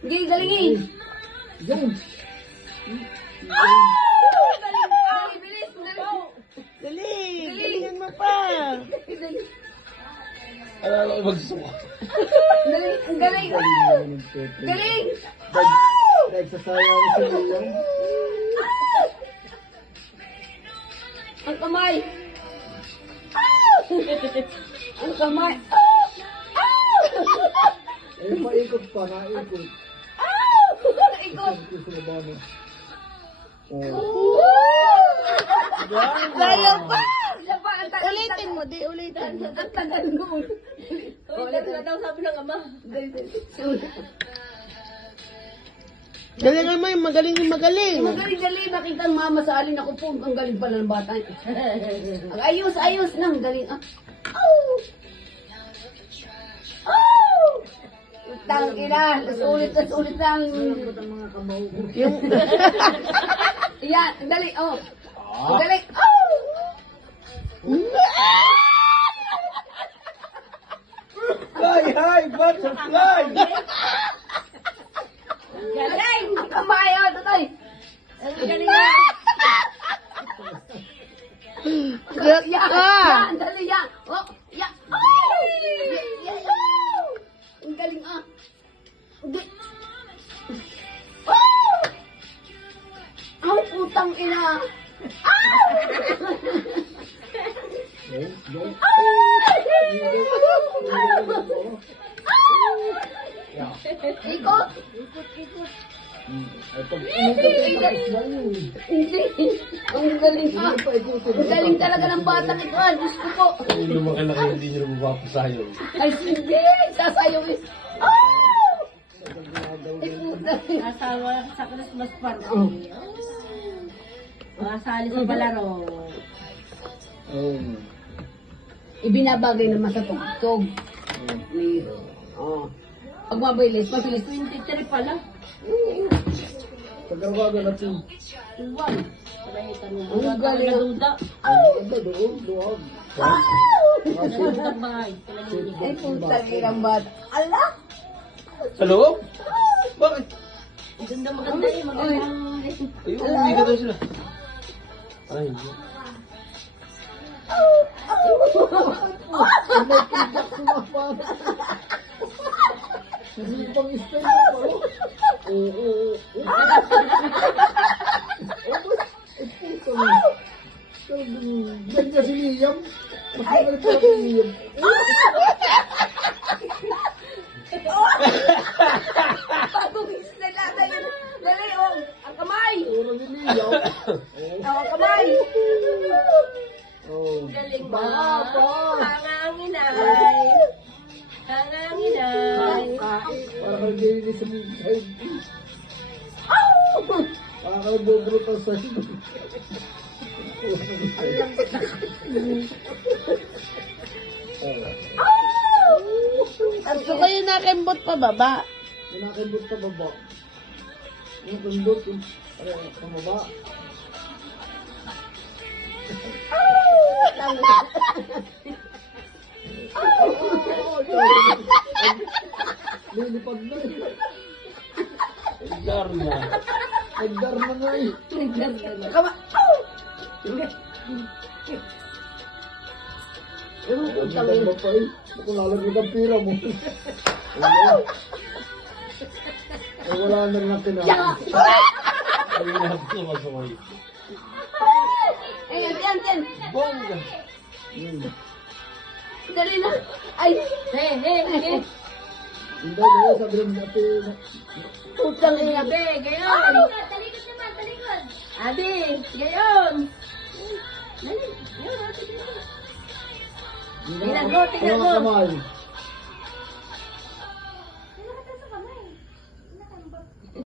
Hindi, galingin. Yung. Bilis, Dali, galingan mo pa. Alala ko magsuka. Galing, ang galing. Galing. Nagsasayang si Leon. Ang kamay. Ang kamay. Eh, maikot pa, naikot. Ikot. Ikot sa baba mo. Layo pa. Isa pa, ang tagal. Ulitin mo, di ulitin mo. Ang tagal noon. Ulit na daw sabi ng ama. Galingan mo yung magaling yung magaling. Magaling-galing. Nakita ang mama sa alin ako po. Ang galing pala ng bata. Ang ayos lang. Galing. Tangina. Sulit lang. Mga kamao ko. Yung... Yan. Dali. Oh. Galing. Hi, butterfly! Galing. Ang kamay. Oh, tutoy. Ang galing na. Gat Yan. ka. Yan. Dali. Yan. Oh. Yan. Ang galing ah. Ang putang ina. Ikot. Ay, pag umikot tapos na yun. Hindi. Ang galing ah. Ang galing talaga ng bata ito. Gusto ko. Lumaki na kayo, hindi nyo na mapapasayaw. Ay, hindi. Sasayaw is. Ay, puta. Asawa sa Christmas party. Masali sa palaro. Ibinabagay naman sa tugtog. Pag mabilis. 23 pala. Pagkawagan natin. Tuwag. Palahitan mo. Ang galing. Duda. Ang doon, luwag. Duda bahay. Ay, puta ng bata. Ala! Sa loob? Bakit? Ganda maganda eh. Magandang... Ayun, hindi ka daw sila. Ay, Hindi pang style mo pa, oh. Oo. Puto mo. Diyan ka si Liam. Masagal ka si Liam. Bagong style ata yun. Dali, oh. Ang kamay. Puro si Liam. Ang kamay. Oh. Galing ba? Baba. Hanganginay. Hanganginay. Para kang gini sa side. Para kang dobro ka side. Gusto ko yung nakembot pa baba. Nakakindot ka baba. Nakakindot yung pababa. Lilipad na eh. dar na. Nagdar na nga eh. Kamay. Nagdar na pa eh. Kung lalagay ang pira mo. Ay, wala na rin natin na. Ayun na ako masaway. Ay, yan. Bongga. Dali na. Ay. Hey. Hindi na sabi ng ate. Putang ina. Be, gayon. Adi, gayon. Tingnan mo. Tingnan mo. Kamay.